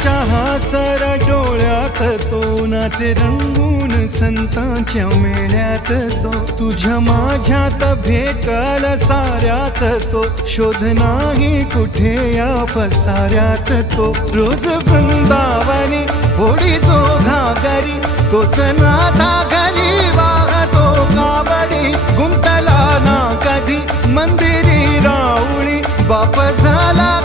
राजाच्या हासर डोळ्यात तो नाचे रंगून संतांच्या मेळ्यात जो तुझ्या माझ्यात भेटल साऱ्यात तो शोध नाही कुठे या पसाऱ्यात तो रोज वृंदावनी होडी जो घागरी तोच नाथा घरी वाहतो कावडी गुंतला ना कधी मंदिरी राऊळी बाप झाला